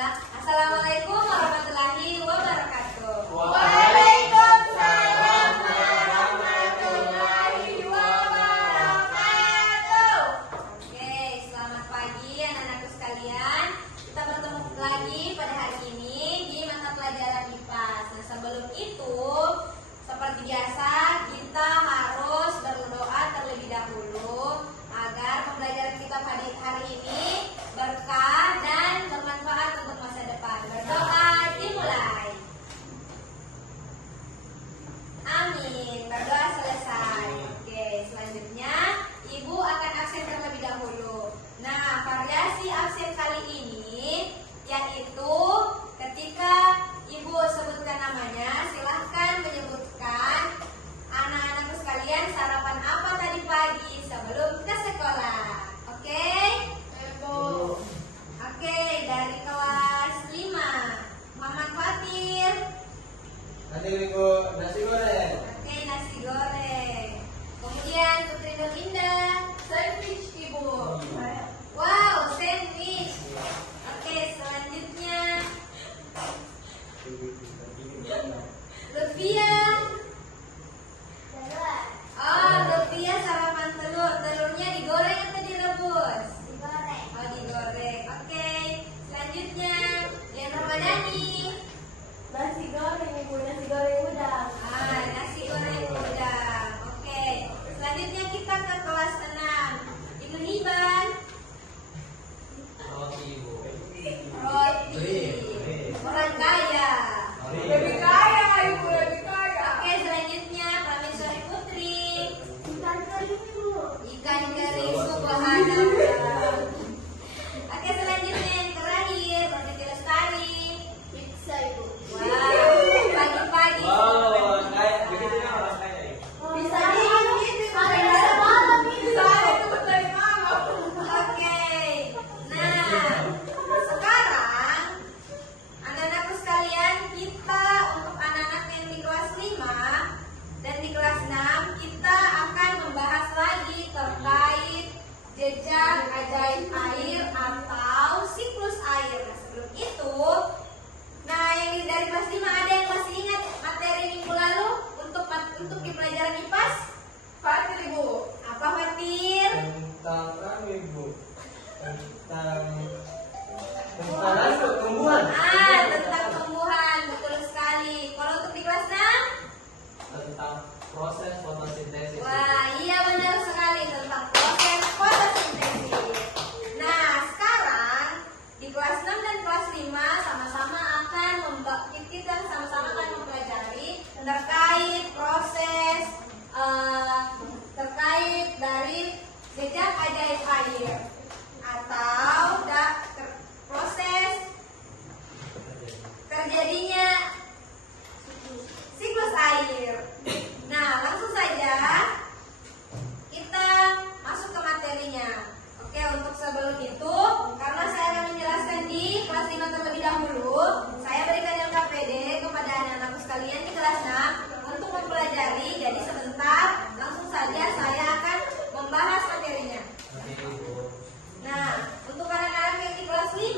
Bismillah. Assalamualaikum warahmatullahi wabarakatuh. Waalaikumsalam warahmatullahi wabarakatuh. Oke, selamat pagi anak-anakku sekalian. Kita bertemu lagi pada hari ini di mata pelajaran IPA. Nah, sebelum itu, seperti biasa, kita harus berdoa terlebih dahulu agar pembelajaran kita hari ini berkah dan bermanfaat untuk masa depan. Berdoa dimulai. Amin. Berdoa selesai. Oke, selanjutnya Ibu akan absen terlebih dahulu. Nah, variasi absen kali ini yaitu ketika Ibu sebutkan namanya, silahkan menyebutkan anak-anakku sekalian sarapan apa tadi pagi sebelum ke sekolah. Oke? Oke, dari kelas 5 Maman Fatir. Nanti Ibu nasi goreng. Oke, nasi goreng. Kemudian Putri Nur Indah. Sandwich Ibu. Wow, sandwich. Oke, selanjutnya Lutfia. Oh, Lutfia sarapan telur. Telurnya digoreng atau direbus? Digoreng. Oh, digoreng. Oke. Selanjutnya yang Ramadhani. Nasi goreng Ibu, nasi goreng udang. Nasi goreng udang. Oke. Selanjutnya kita ke kelas 6. Ibu Hiban. Roti Ibu. Roti. Orang kaya. Lebih kaya Ibu, lebih kaya. Oke, selanjutnya Prameswari Putri. Ikan kering Ibu. Ikan kering, subhanallah. Oke, selanjutnya yang terakhir Putri Lestari. Pizza Ibu. Wow, pagi-pagi. Wow, kayak begini orang kaya. Bisa dihitung pakai dari malam ini. Saya itu dari malam. Oke. Nah, sekarang anak-anakku sekalian, kita untuk anak-anak yang di kelas 5 dan di kelas 6 kita akan membahas lagi terkait jejak ajaib air atau siklus air. Nah, sebelum itu, yang dari kelas 5 ada yang masih ingat materi minggu lalu untuk di pelajaran IPAS? Fatir Ibu. Apa Fatir? Tentang Ibu. Tentang tumbuhan. Tentang tumbuhan, betul sekali. Kalau untuk di kelas 6? Tentang proses fotosintesis. Wah, iya benar sekali tentang proses fotosintesis. Nah, sekarang di kelas 6 dan kelas 5 sama-sama akan kita sama-sama akan mempelajari terkait proses terkait dari jejak ajaib air atau proses terjadinya siklus air. Nah, langsung saja kita masuk ke materinya. Oke, untuk sebelum itu, karena saya akan menjelaskan di kelas 5 terlebih dahulu, saya berikan LKPD kepada anak-anakku sekalian di kelas 6 untuk mempelajari. Jadi sebentar, langsung saja saya akan membahas materinya. Nah, untuk anak-anak yang di kelas 5,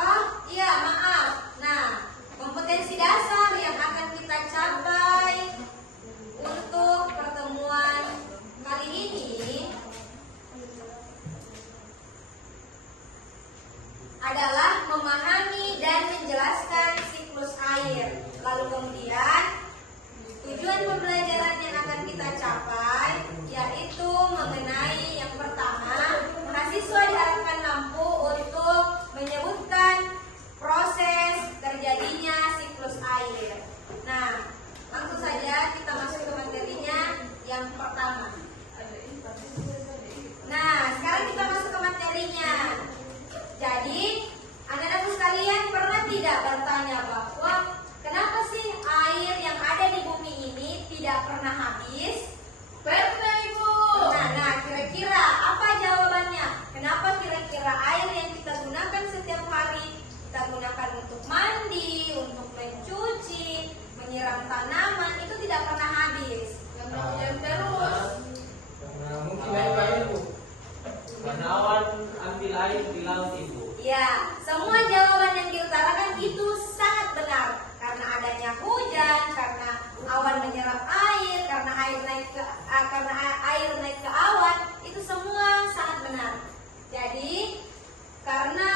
oh iya maaf. Nah, kompetensi dasar yang akan kita capai untuk pertemuan kali ini adalah memahami dan menjelaskan siklus air. Lalu kemudian tujuan pembelajaran yang akan kita capai yaitu mengenai yang pertama, mahasiswa diharapkan mampu untuk menyebutkan proses terjadinya siklus air. Nah, langsung saja kita masuk ke materinya yang pertama. Nah, sekarang kita masuk ke materinya. Jadi, kapan ambil air di laut itu? Ya, semua jawaban yang diutarakan itu sangat benar. Karena adanya hujan, karena awan menyerap air, karena air naik ke awan, itu semua sangat benar. Jadi, karena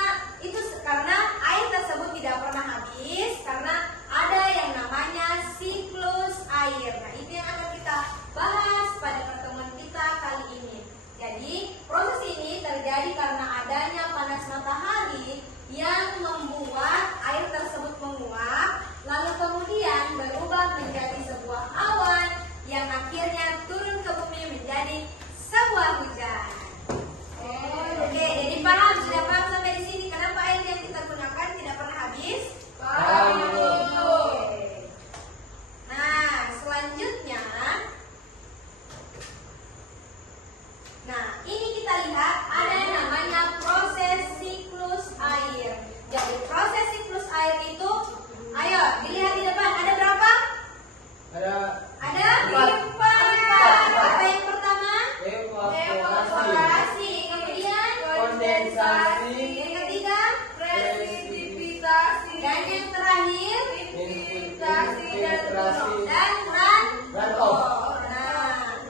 air tersebut tidak pernah habis, karena ada yang namanya siklus air. Nah, itu yang akan kita bahas pada pertemuan kita kali ini. Jadi, proses ini terjadi karena adanya panas matahari yang membuat air tersebut menguap, lalu kemudian berubah menjadi sebuah awan yang akhirnya turun ke bumi menjadi sebuah hujan. Oke, jadi sudah paham sampai di sini kenapa air yang kita gunakan tidak pernah habis? Oke. Nah, selanjutnya, ini kita lihat ada yang namanya proses siklus air. Jadi proses siklus air itu, ayo dilihat di depan, ada berapa? Ada empat. Apa yang pertama? Evaporasi. Kemudian Kondensasi. yang ketiga? Presipitasi. Dan yang terakhir? Infiltrasi dan Dan runoff. Runoff. Nah,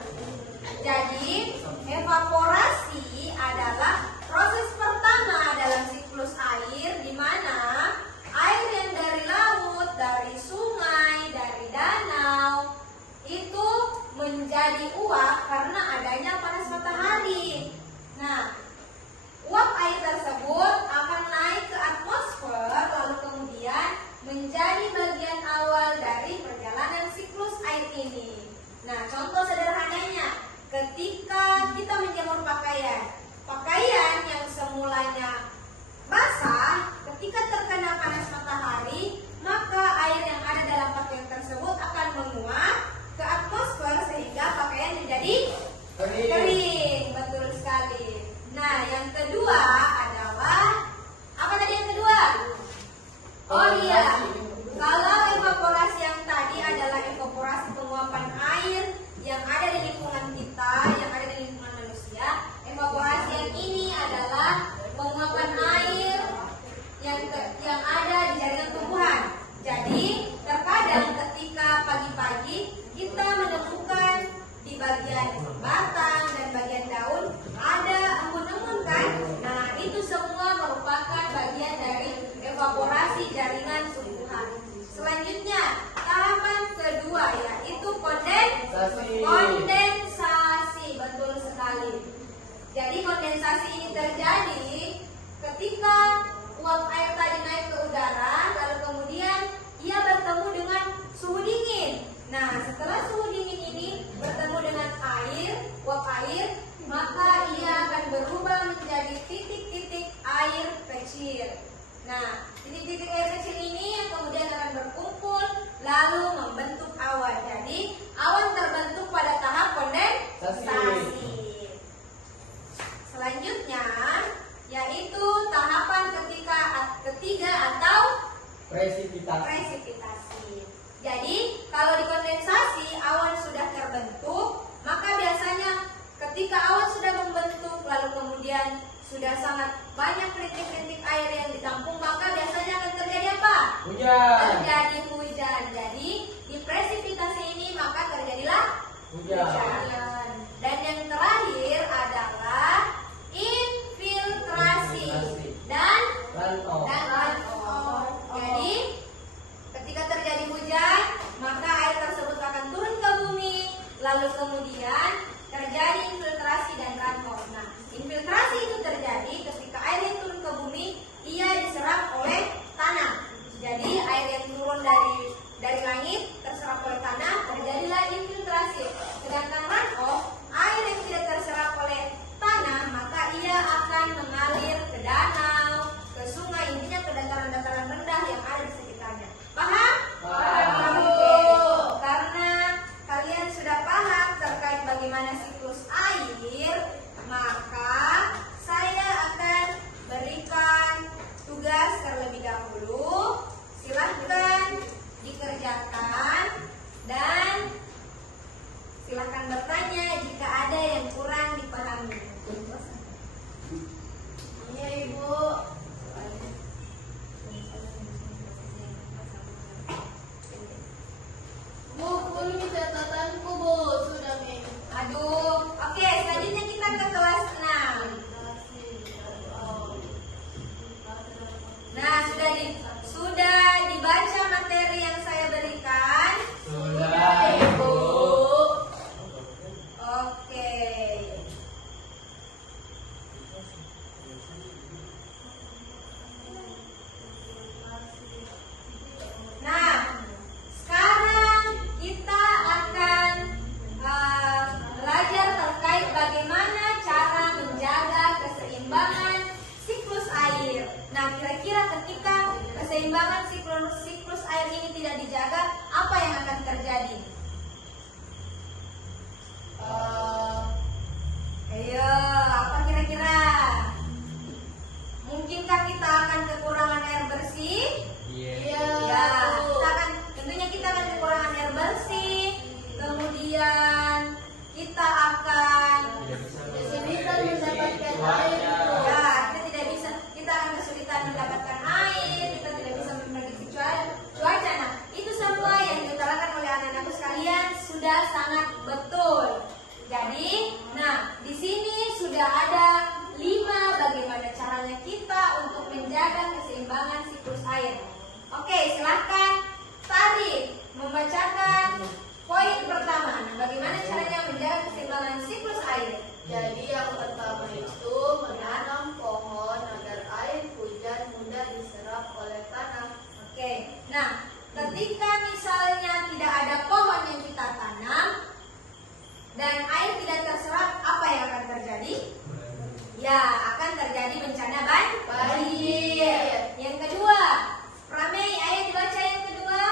jadi evaporasi adalah proses pertama dalam siklus air, di mana air yang dari laut, dari sungai, dari danau itu menjadi uap karena adanya panas matahari. Nah, uap air tersebut akan naik ke atmosfer, lalu kemudian menjadi bagian awal dari perjalanan siklus air ini. Nah, contoh sederhananya, ketika kita menjemur pakaian yang semulanya basah, ketika terkena panas matahari, maka air yang ada dalam pakaian tersebut akan menguap ke atmosfer sehingga pakaian menjadi kering. Betul sekali. Nah, yang kedua adalah apa tadi yang kedua? Oh iya, kalau evaporasi yang tadi adalah evaporasi penguapan air yang ada di lingkungan kita, yang ada di lingkungan manusia. Evaporasi yang ini adalah penguapan air yang ada di jaringan tumbuhan. Jadi, terkadang ketika pagi-pagi kita menemukan di bagian batang dan bagian daun ada embun-embun kan? Nah, itu semua merupakan bagian dari evaporasi jaringan tumbuhan. Selanjutnya, tahapan kedua yaitu kondensasi. Betul sekali. Jadi kondensasi ini terjadi ketika uap air tadi naik ke udara, lalu kemudian ia bertemu dengan suhu dingin. Nah, setelah suhu dingin ini bertemu dengan uap air, maka ia akan berubah menjadi titik-titik air kecil. Nah, titik-titik air kecil ini yang kemudian akan berkumpul lalu membentuk awan. Jadi, awan terbentuk pada tahap kondensasi. Selanjutnya, yaitu tahapan ketiga atau presipitasi. Jadi, kalau di kondensasi awan sudah terbentuk, maka biasanya ketika awan sudah membentuk lalu kemudian sudah sangat banyak rintik-rintik air yang ditampung, maka biasanya akan terjadi apa? Hujan. Terjadi hujan. Jadi di presipitasi ini maka terjadilah hujan. Dan yang terakhir adalah infiltrasi dan runoff. Jadi ketika terjadi hujan, maka air tersebut akan turun ke bumi, lalu kemudian terjadi infiltrasi dan runoff. Nah, infiltrasi itu terjadi ketika air yang turun ke bumi, ia diserap oleh tanah. Jadi air yang turun dari langit terserap oleh tanah, terjadilah infiltrasi. Sedangkan runoff, air yang tidak terserap oleh menjaga, apa yang akan terjadi? Ayo, apa kira-kira? Mungkinkah kita akan kekurangan air bersih? Iya. Ya, tentunya kita akan kekurangan air bersih. Kemudian kita akan Kesulitan mendapatkan air. ya, kita akan kesulitan mendapatkan air, kita tidak bisa memprediksi cuaca. Nah, itu semua yang diutarakan oleh anak-anakku sekalian sudah sangat betul. Jadi, nah di sini sudah ada 5 bagaimana caranya kita untuk menjaga keseimbangan siklus air. Oke, silahkan Tari membacakan poin pertama. Nah, bagaimana caranya menjaga keseimbangan siklus air? Jadi yang pertama itu menanam pohon agar air hujan mudah diserap oleh tanah. Oke, nah ketika misalnya tidak ada pohon yang kita tanam dan air tidak terserap, apa yang akan terjadi? Ya, akan terjadi bencana banjir. Yang kedua, Pramei, ayo dibaca yang kedua.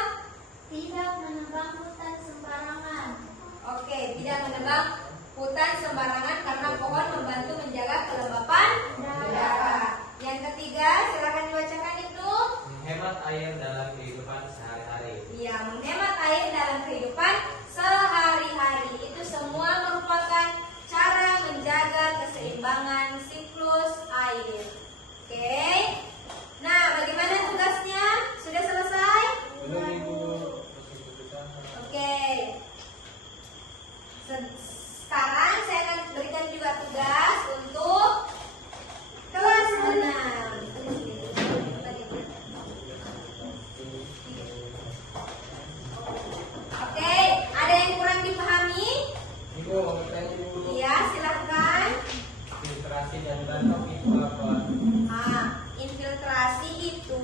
Tidak menebang hutan sembarangan. Oke, tidak menebang hutan sembarangan karena pohon membantu menjaga kelembapan udara. Yang ketiga, silakan dibacakan itu. Menghemat air dalam kehidupan sehari-hari. Iya, menghemat air dalam kehidupan sehari-hari. Itu semua merupakan cara menjaga keseimbangan siklus air. Oke. Nah, bagaimana tugasnya? Sudah selesai? Belum Ibu. Oke. Sekarang saya akan berikan juga tugas untuk kelas 6. Oke, ada yang kurang dipahami? Ibu, bertanya dulu. Iya, silahkan. Filtrasi dan batok itu apa? Infiltrasi itu